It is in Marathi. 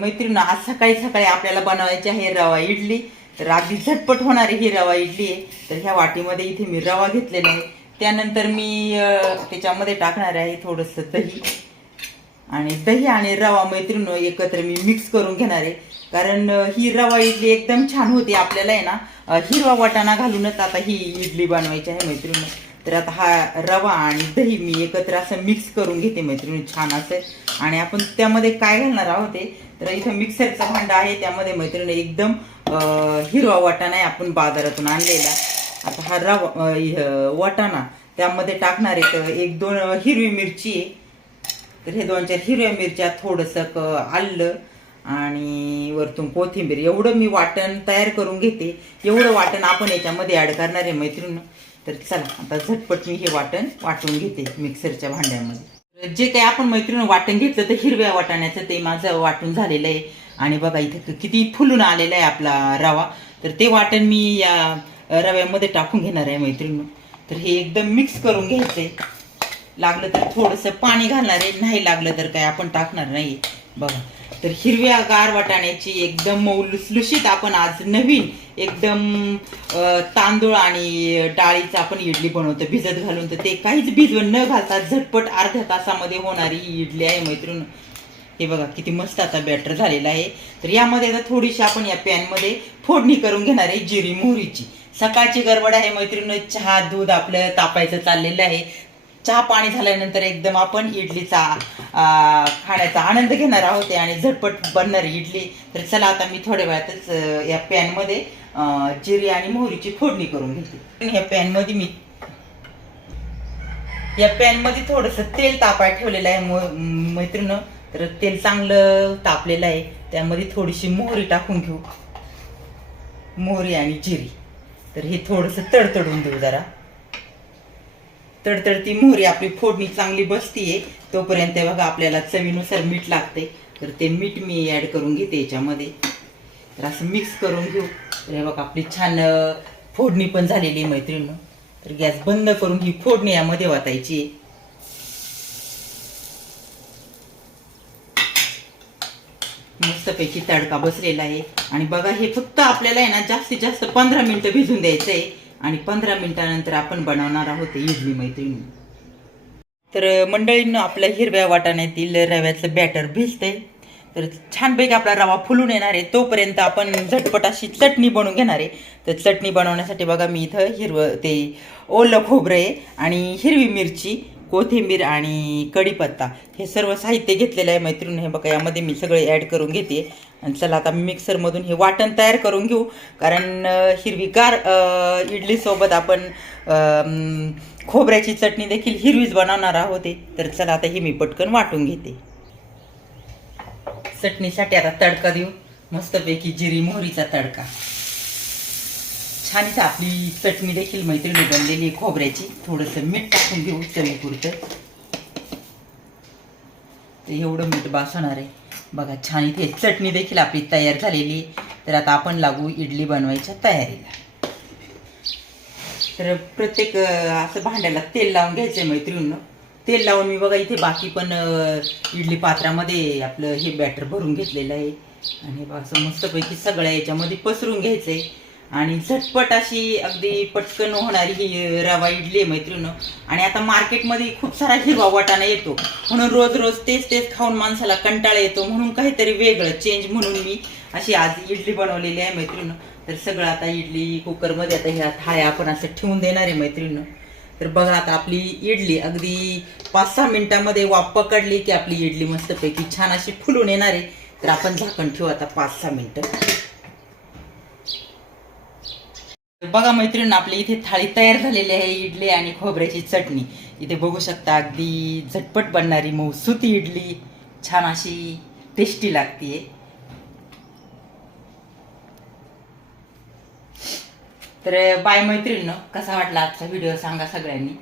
मैत्रीण आज सकाळी सकाळी आपल्याला बनवायची आहे रवा इडली. तर अगदी झटपट होणारी ही रवा इडली आहे. तर ह्या वाटीमध्ये इथे मी रवा घेतलेला आहे. त्यानंतर मी त्याच्यामध्ये टाकणार आहे थोडंसं दही. आणि दही आणि रवा मैत्रीण एकत्र मी मिक्स करून घेणार आहे. कारण ही रवा इडली एकदम छान होती आपल्याला आहे ना. हिरवा वाटाणा घालूनच आता ही इडली बनवायची आहे मैत्रीण तर आता हा रवा आणि दही मी एकत्र असं मिक्स करून घेते मैत्रिणी छान असं. आणि आपण त्यामध्ये काय घालणार आहोत ते? तर इथं मिक्सरचा भांडा आहे त्यामध्ये मैत्रिणी एकदम हिरवा वाटाणा आहे आपण बाजारातून आणलेला. आता हा रवा वाटाणा त्यामध्ये टाकणार आहे. एक दोन हिरवी मिरची आहे. तर हे दोन चार हिरव्या मिरच्या थोडंसं क- आलं आणि वरतून कोथिंबीर. एवढं मी वाटण तयार करून घेते. एवढं वाटण आपण याच्यामध्ये ॲड करणार आहे मैत्रिणी. तर चला आता झटपट मी हे वाटण वाटून घेते मिक्सरच्या भांड्यामध्ये. जे काही आपण मैत्रीण वाटण घेतलं तर हिरव्या वाटाण्याचं ते माझं वाटून झालेलं आहे. आणि बघा इथे किती फुलून आलेला आहे आपला रवा. तर ते वाटण मी या रव्यामध्ये टाकून घेणार आहे मैत्रिणी तर हे एकदम मिक्स करून घ्यायचं लागलं तर थोडंसं पाणी घालणार आहे. नाही लागलं तर काय आपण टाकणार नाही बघा. तर हिरव्या गार वाटाण्याची एकदम लुसलुशीत आपण आज नवीन एकदम तांदूळ आणि डाळीचं आपण इडली बनवतो. भिजत घालून तर ते काहीच भिजवून न घालता झटपट अर्ध्या तासामध्ये होणारी ही इडली आहे मैत्रीण. हे बघा किती मस्त आता बॅटर झालेला आहे. तर यामध्ये आता थोडीशी आपण या पॅनमध्ये फोडणी करून घेणार आहे जिरी मोहरीची. सकाळची गडबड आहे मैत्रीण. चहा दूध आपलं तापायचं चाललेलं आहे. चहा पाणी झाल्यानंतर एकदम आपण इडलीचा खाण्याचा आनंद घेणार आहोत आणि झटपट बनणारी इडली. तर चला आता मी थोड्या वेळातच या पॅनमध्ये जिरी आणि मोहरीची फोडणी करून घेते. ह्या पॅनमध्ये मी या पॅनमध्ये थोडंसं तेल तापाय ठेवलेलं आहे मैत्रीनं तर तेल चांगलं तापलेलं आहे. त्यामध्ये थोडीशी मोहरी टाकून घेऊ. मोहरी आणि जिरी. तर हे थोडंसं तडतडून देऊ जरा. तडतडती मोहरी आपली फोडणी चांगली बसतीये. तोपर्यंत बघा आपल्याला चवीनुसार मीठ लागते तर ते मीठ मी ॲड करून घेते याच्यामध्ये. तर असं मिक्स करून घेऊ. तर हे बघा आपली छान फोडणी पण झालेली आहे मैत्रिणी तर गॅस बंद करून ही फोडणी यामध्ये वाटायची आहे. मस्तपैकी तडका बसलेला आहे. आणि बघा हे फक्त आपल्याला आहे ना जास्तीत जास्त पंधरा मिनिटं भिजून द्यायचं आहे आणि पंधरा मिनिटानंतर आपण बनवणार आहोत इडली मैत्रिणी. तर मंडळींना आपल्या हिरव्या वाटाण्यातील रव्याचं बॅटर भिजतंय. तर छानपैकी आपला रवा फुलून येणार आहे. तोपर्यंत आपण झटपट अशी चटणी बनवून घेणार आहे. तर चटणी बनवण्यासाठी बघा मी इथं हिरवं ते ओलं खोबरं आणि हिरवी मिरची कोथिंबीर आणि कढीपत्ता हे सर्व साहित्य घेतलेलं आहे मैत्रीण हे बघा यामध्ये मी सगळे ॲड करून घेते. आणि चला आता मिक्सरमधून हे वाटण तयार करून घेऊ. कारण हिरवीगार इडलीसोबत आपण खोबऱ्याची चटणी देखील हिरवीच बनवणार आहोत तर चला आता ही मी पटकन वाटून घेते. चटणीसाठी आता तडका देऊ. मस्तपैकी जिरी मोहरीचा तडका. छानच आपली चटणी देखील मैत्रिणी बनलेली आहे. खोबऱ्याची. थोडंसं मीठ टाकून घेऊ चवीपुरतं. तर एवढं मीठ बास होणार आहे. बघा छान इथे चटणी देखील आपली तयार झालेली तर आता आपण लागू इडली बनवायच्या तयारीला. तर प्रत्येक असं भांड्याला तेल लावून घ्यायचं आहे मैत्रिणीनं. तेल लावून मी बघा इथे बाकी पण इडली पात्रामध्ये आपलं हे बॅटर भरून घेतलेलं आहे. आणि असं मस्तपैकी सगळ्या याच्यामध्ये पसरून घ्यायचं आहे आणि झटपट अशी अगदी पटकन होणारी ही रवा इडली आहे मैत्रिणं आणि आता मार्केटमध्ये खूप सारा हिरवा वाटाणा येतो. म्हणून रोज रोज तेच तेच खाऊन माणसाला कंटाळा येतो. म्हणून काहीतरी वेगळं चेंज म्हणून मी अशी आज इडली बनवलेली आहे मैत्रिणं तर सगळं आता इडली कुकरमध्ये आता ह्या थाळ्या आपण असं ठेवून देणार आहे मैत्रिणं तर बघा आता आपली इडली अगदी पाच सहा मिनिटामध्ये वाप पकडली की आपली इडली मस्तपैकी छान अशी फुलून येणार आहे. तर आपण झाकण ठेवू आता पाच सहा मिनटं तर बघा मैत्रीण आपली इथे थाळी तयार झालेली आहे इडली आणि खोबऱ्याची चटणी. इथे बघू शकता अगदी झटपट बनणारी मऊसूती इडली. छान अशी टेस्टी लागतीये. तर बाय मैत्रीण कसा वाटला आजचा व्हिडिओ सांगा सगळ्यांनी.